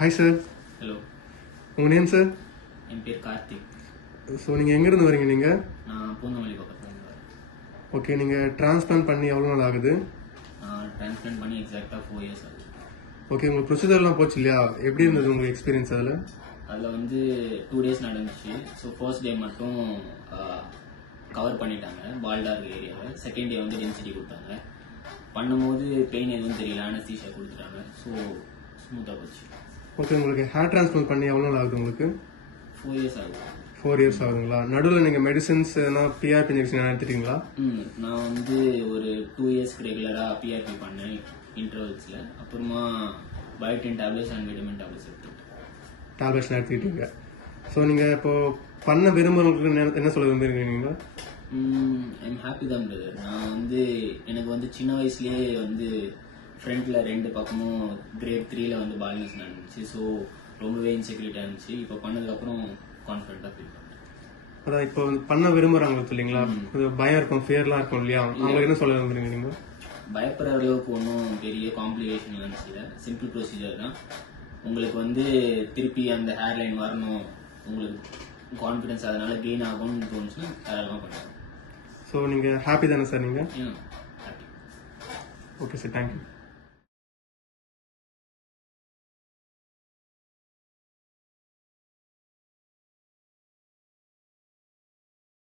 Hi sir. Hello. உங்க name sir? என் பேர் Karthik. So நீங்கள் எங்கேருந்து வரீங்க நீங்கள்? நான் பூந்தமல்லி பக்கத்தில் வரேன். ஓகே, நீங்கள் டிரான்ஸ்பிளான்ட் பண்ணி எவ்வளோ நாள் ஆகுது? நான் டிரான்ஸ்பிளான்ட் பண்ணி எக்ஸாக்டாக 4 years ஆகுது. ஓகே, உங்களுக்கு ப்ரொசீஜர்லாம் போச்சு இல்லையா? எப்படி இருந்தது உங்களுக்கு எக்ஸ்பீரியன்ஸ் அதில்? அதில் வந்து 2 days நடந்துச்சு. ஸோ ஃபர்ஸ்ட் டே மட்டும் கவர் பண்ணிட்டாங்க பால்டாக இருக்க ஏரியாவில். செகண்ட் டே வந்து டென்சிட்டி கொடுத்தாங்க. பண்ணும்போது பெயின் எதுவும் தெரியல, அனஸ்தீஷியா கொடுத்துட்டாங்க. ஸோ ஸ்மூத்தாக போச்சு. ஓகே, உங்களுக்கு ஹேர் டிரான்ஸ்பிளான்ட் பண்ணி எவ்வளோ நாள் ஆகுது உங்களுக்கு? 4 years ஆகுது. 4 years ஆகுதுங்களா? நடுவில் நீங்கள் மெடிசன்ஸ் பிஆர்பி இன்ஜெக்ஷன் எடுத்துட்டீங்களா? நான் வந்து ஒரு 2 yearsக்கு ரெகுலராக பிஆர்பி பண்ணேன் இன்டர்வல்ஸில். அப்புறமா biotin tablets and vitamin tablets எடுத்துக்கிட்டேன். டேப்லெட்ஸ்லாம் எடுத்துக்கிட்டீங்க. ஸோ நீங்கள் இப்போ பண்ண விரும்புகிறவங்களுக்கு என்ன சொல்ல விரும்புகிறீங்க? ஐம் ஹாப்பி தான் பிரதர். நான் வந்து எனக்கு வந்து சின்ன வயசுலேயே வந்து ஃப்ரண்ட்டில் 2 பக்கமும் கிரேட் 3ல வந்து பால்னஸ் நடந்துச்சு. ஸோ ரொம்பவே இன்செக்யூரிட்டியாக இருந்துச்சு. இப்போ பண்ணதுக்கப்புறம் கான்ஃபிடென்ட்டாக ஃபீல் பண்ணுறேன். அதான் இப்போ பண்ண விரும்புகிறாங்களுக்கு இல்லைங்களா, பயம் இருக்கும், ஃபியர்லாம் இருக்கும் இல்லையா, அவங்களுக்கு என்ன சொல்ல விரும்புகிறீங்க நீங்கள்? பயப்படுற அளவுக்கு ஒன்றும் பெரிய காம்ப்ளிகேஷன் இருந்துச்சு. சிம்பிள் ப்ரொசீஜர் தான். உங்களுக்கு வந்து திருப்பி அந்த ஹேர்லைன் வரணும், உங்களுக்கு கான்ஃபிடன்ஸ் அதனால கெயின் ஆகும்னு தோணுச்சுன்னா தாராளமாக பண்ணுறேன். ஸோ நீங்கள் ஹாப்பி தானே சார் நீங்கள்? ஹாப்பி. Okay sir, thank you.